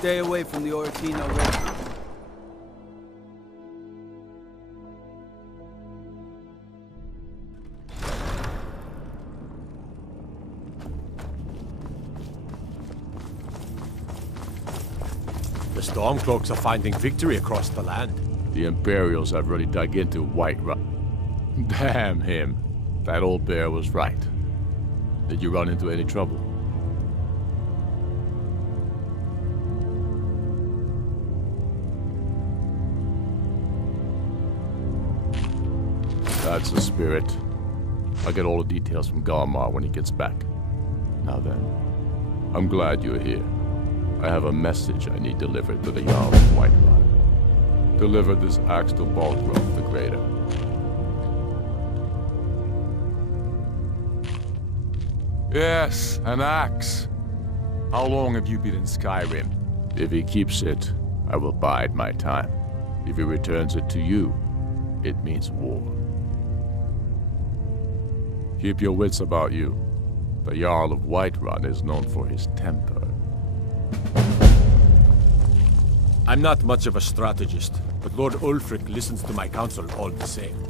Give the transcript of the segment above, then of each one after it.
Stay away from the Oratino River. The Stormcloaks are finding victory across the land. The Imperials have really dug into Whiterun. Damn him. That old bear was right. Did you run into any trouble? That's the spirit. I'll get all the details from Garmar when he gets back. Now then, I'm glad you're here. I have a message I need delivered to the Jarl of Whiterun. Deliver this axe to Baltrum the Greater. Yes, an axe. How long have you been in Skyrim? If he keeps it, I will bide my time. If he returns it to you, it means war. Keep your wits about you. The Jarl of Whiterun is known for his temper. I'm not much of a strategist, but Lord Ulfric listens to my counsel all the same.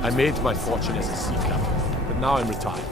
I made my fortune as a sea captain, but now I'm retired.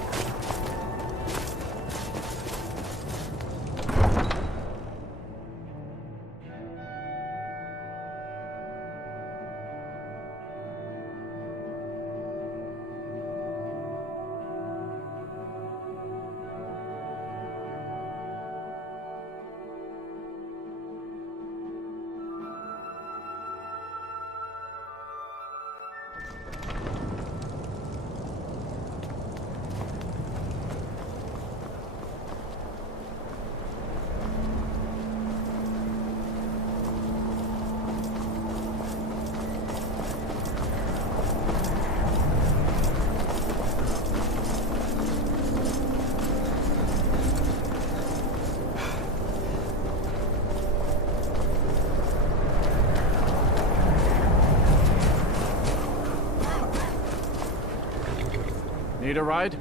Need a ride?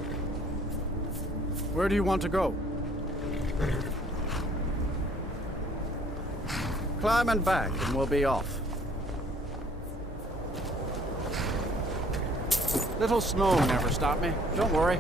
Where do you want to go? Climb and back, and we'll be off. Little snow never stopped me. Don't worry.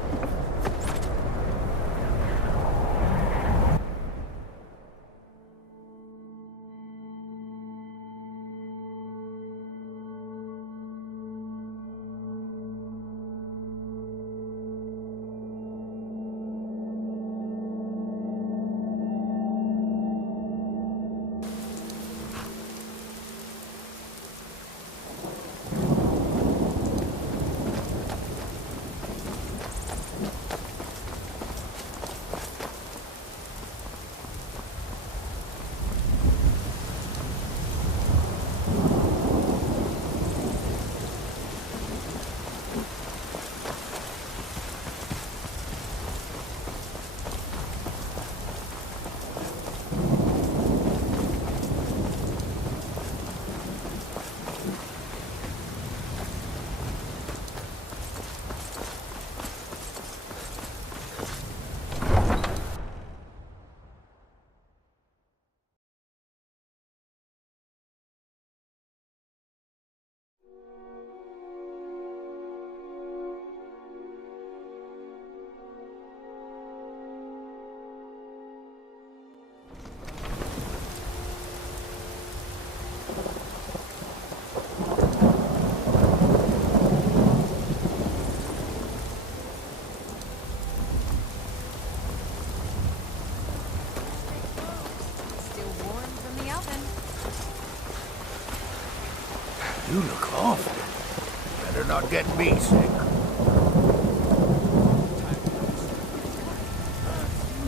You look awful. Better not get me sick.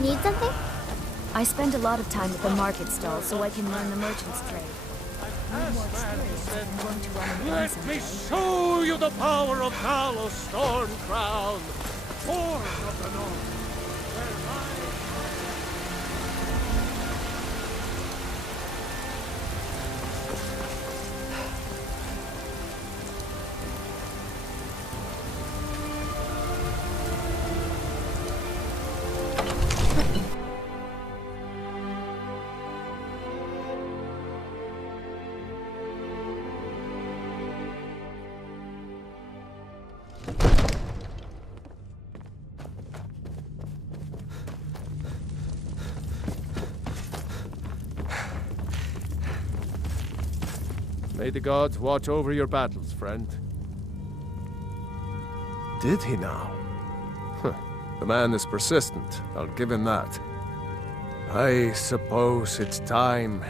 Need something? I spend a lot of time at the market stall so I can learn the merchant's trade. Need more experience if I'm going to run an inn Let me someday. show you the power of Talos Storm Crown, Horn of the North. Where May the gods watch over your battles, friend. Did he now? The man is persistent, I'll give him that. I suppose it's time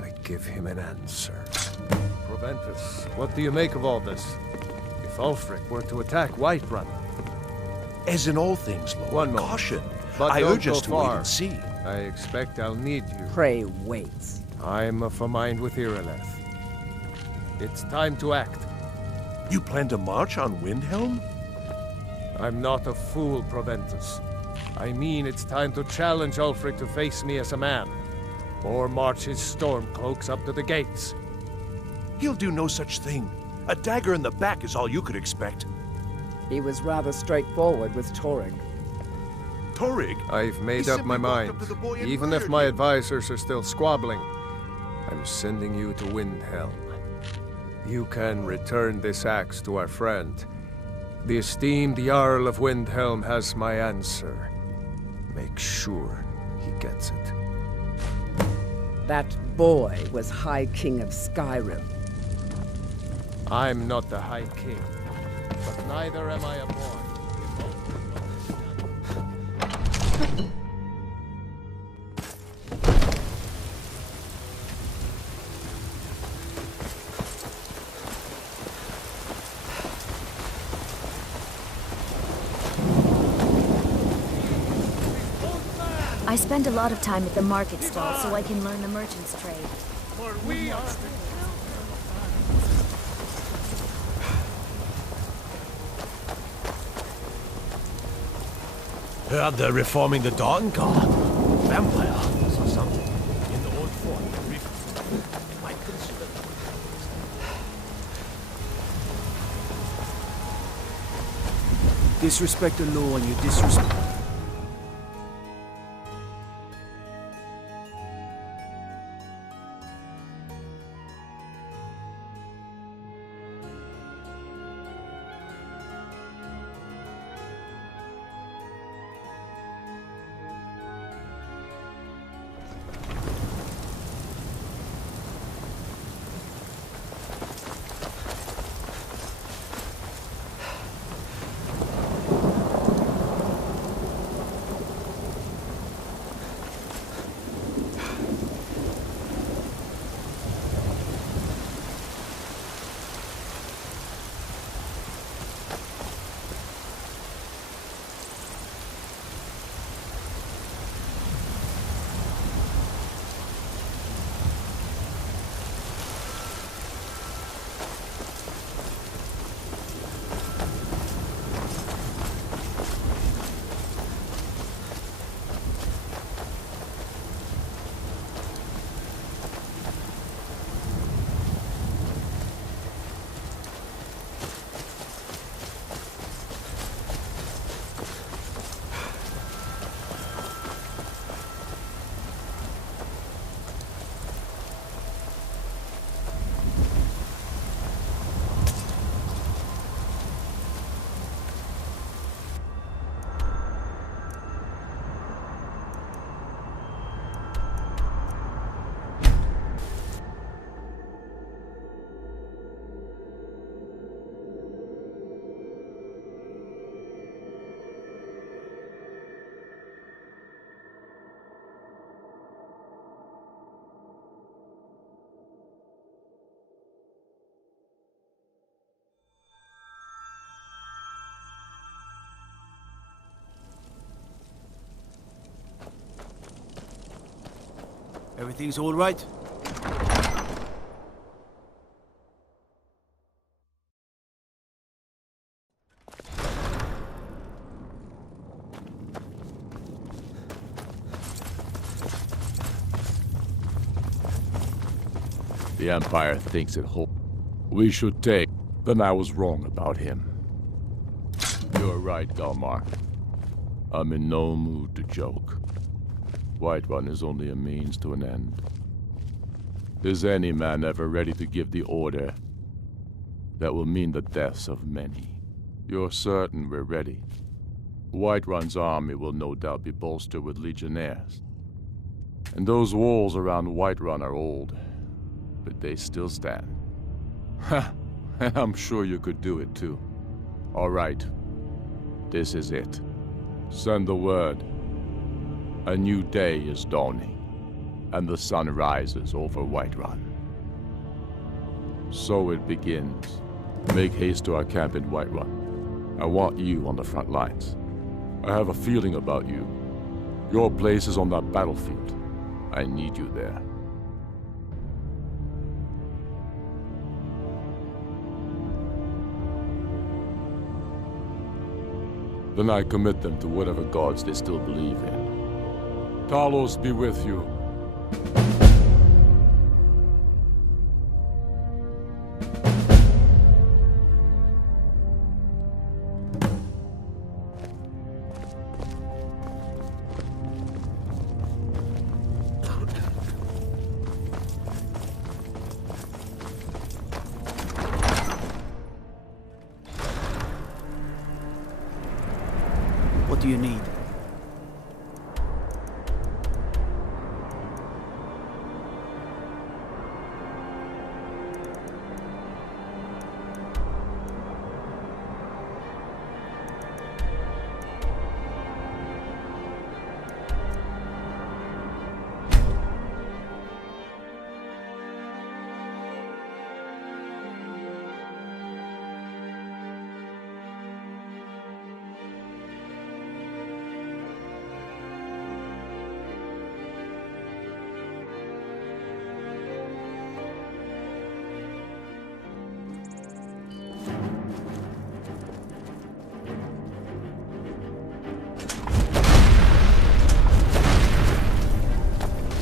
I give him an answer. Proventus, what do you make of all this? If Ulfric were to attack Whiterun? As in all things, Lord, One moment. caution. But I don't urge us go to wait far. and see. I expect I'll need you. Pray waits. I'm of a mind with Irileth. It's time to act. You plan to march on Windhelm? I'm not a fool, Proventus. I mean it's time to challenge Ulfric to face me as a man. Or march his stormcloaks up to the gates. He'll do no such thing. A dagger in the back is all you could expect. He was rather straightforward with Torrig. Torrig? I've made He up my simply walked mind. up to the boy and Even if murdered my him. advisors are still squabbling, I'm sending you to Windhelm. You can return this axe to our friend. The esteemed Jarl of Windhelm has my answer. Make sure he gets it. That boy was High King of Skyrim. I'm not the High King, but neither am I a boy. I spend a lot of time at the market stall so I can learn the merchant's trade. For we are Heard they're reforming the Dawn Guard. Vampires or something. In the old fort. Might consider. Disrespect the law and you disrespect... Everything's all right? The Empire thinks it whole. We should take. Then I was wrong about him. You're right, Galmar. I'm in no mood to joke. Whiterun is only a means to an end. Is any man ever ready to give the order that will mean the deaths of many? You're certain we're ready? Whiterun's army will no doubt be bolstered with legionnaires. And those walls around Whiterun are old, but they still stand. Ha! And I'm sure you could do it too. All right. This is it. Send the word. A new day is dawning, and the sun rises over Whiterun. So it begins. Make haste to our camp in Whiterun. I want you on the front lines. I have a feeling about you. Your place is on that battlefield. I need you there. Then I commit them to whatever gods they still believe in. Talos be with you. What do you need?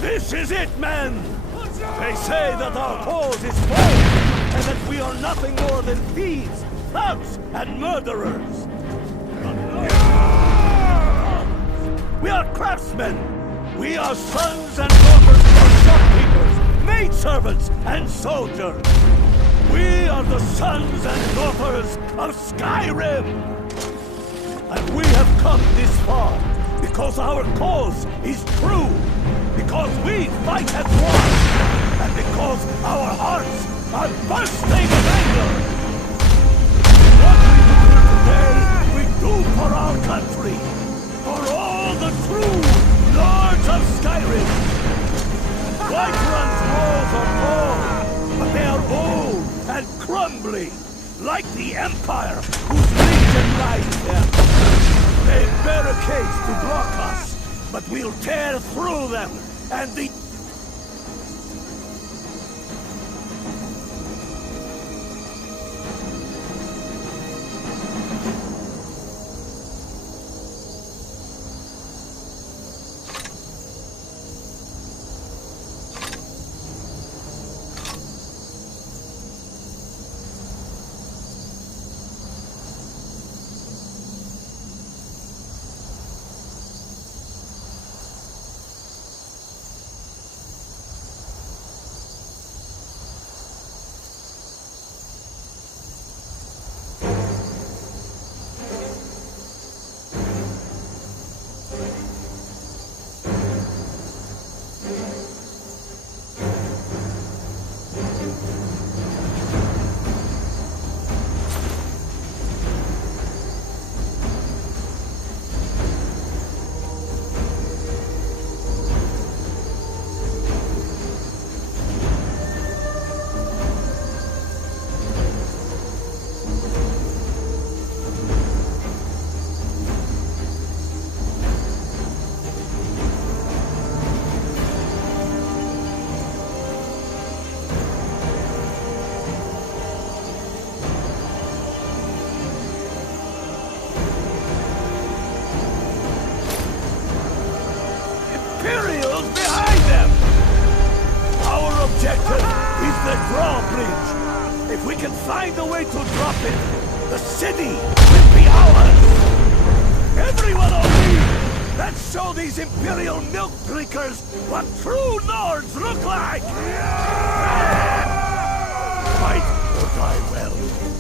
This is it, men! They say that our cause is false, and that we are nothing more than thieves, thugs, and murderers. We are craftsmen. We are sons and daughters of shopkeepers, maidservants, and soldiers. We are the sons and daughters of Skyrim. And we have come this far because our cause is true. Because we fight as one, and because our hearts are bursting with anger. What we do here today, we do for our country, for all the true lords of Skyrim. Whiterun's walls are tall, but they are old and crumbling, like the Empire whose legion lies there. They barricades to block us, but we'll tear through them. And the... objective is the drawbridge. If we can find a way to drop it, the city will be ours! Everyone on me! Let's show these Imperial milk drinkers what true Nords look like! Fight or die well.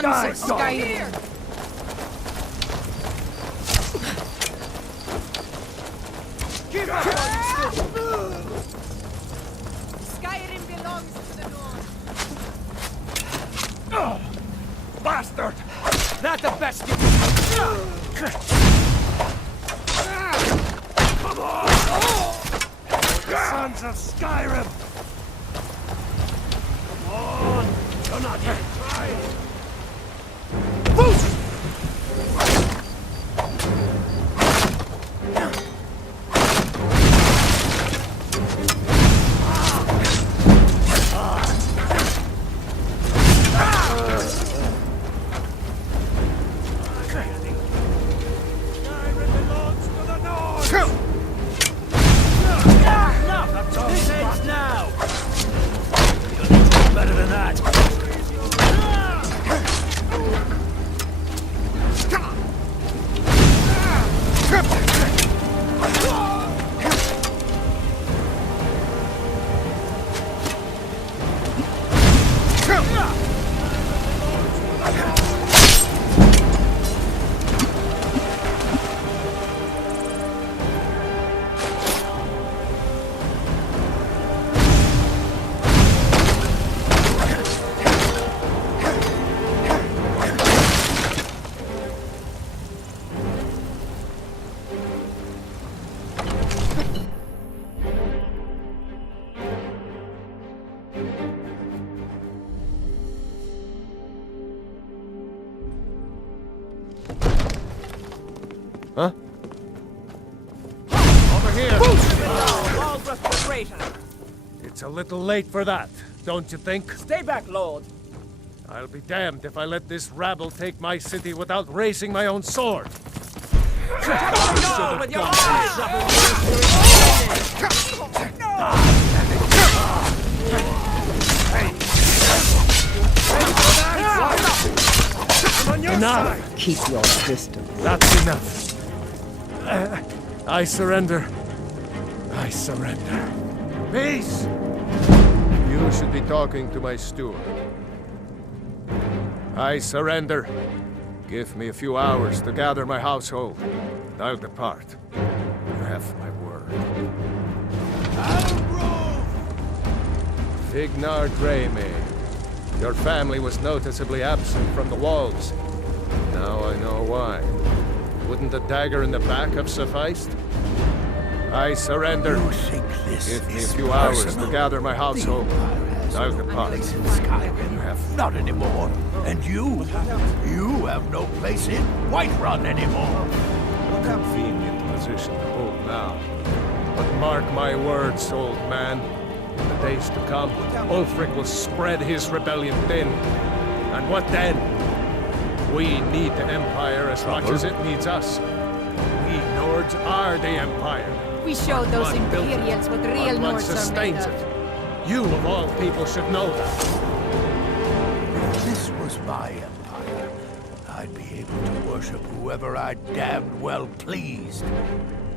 sons of Skyrim. Give up! Skyrim belongs to the North. Bastard! Not the best you Come on! The sons of Skyrim! Come on! You're not even trying! Boost! Huh? Over here! It's a little late for that, don't you think? Stay back, Lord. I'll be damned if I let this rabble take my city without raising my own sword. No, with your eyes! Enough! Keep your distance. That's enough. I surrender. I surrender. Peace! You should be talking to my steward. I surrender. Give me a few hours to gather my household. I'll depart. You have my word. Fignar Dreme. Your family was noticeably absent from the walls. Now I know why. Wouldn't a dagger in the back have sufficed? I surrender. You think this Give me a is few hours personal? to gather my household. I'll depart. Place in Skyrim, not anymore. And you have no place in Whiterun anymore. A convenient position to hold now. But mark my words, old man. In the days to come, Ulfric will spread his rebellion thin. And what then? We need the Empire as much as it needs us. We Nords are the Empire. We showed those One built it. Imperials what real One Nords are made sustains of. it. You, of all people, should know that. If this was my empire, I'd be able to worship whoever I damned well pleased.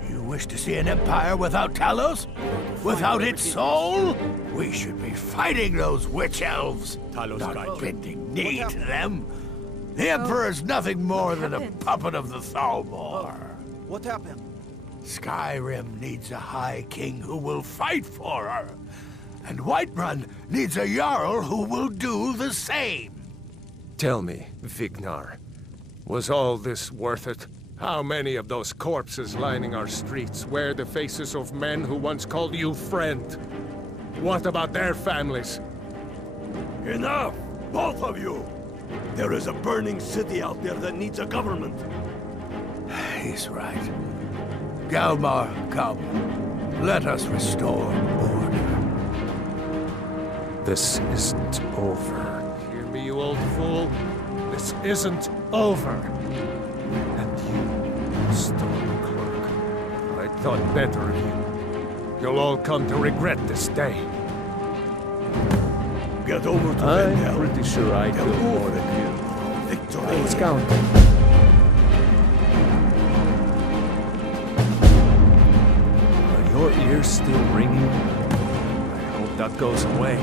You wish to see an empire without Talos? Without its soul? We should be fighting those witch elves, not bending knee to them. The Emperor's nothing more than a puppet of the Thalmor. What happened? Skyrim needs a high king who will fight for her. And Whiterun needs a Jarl who will do the same. Tell me, Vignar, was all this worth it? How many of those corpses lining our streets wear the faces of men who once called you friend? What about their families? Enough, both of you! There is a burning city out there that needs a government. He's right. Galmar, come. Let us restore order. This isn't over. Hear me, you old fool? This isn't over. And you, Stormcloak, I thought better of you. You'll all come to regret this day. Get over to I'm pretty sure I killed more than you. Victory. Let's count. Are your ears still ringing? I hope that goes away.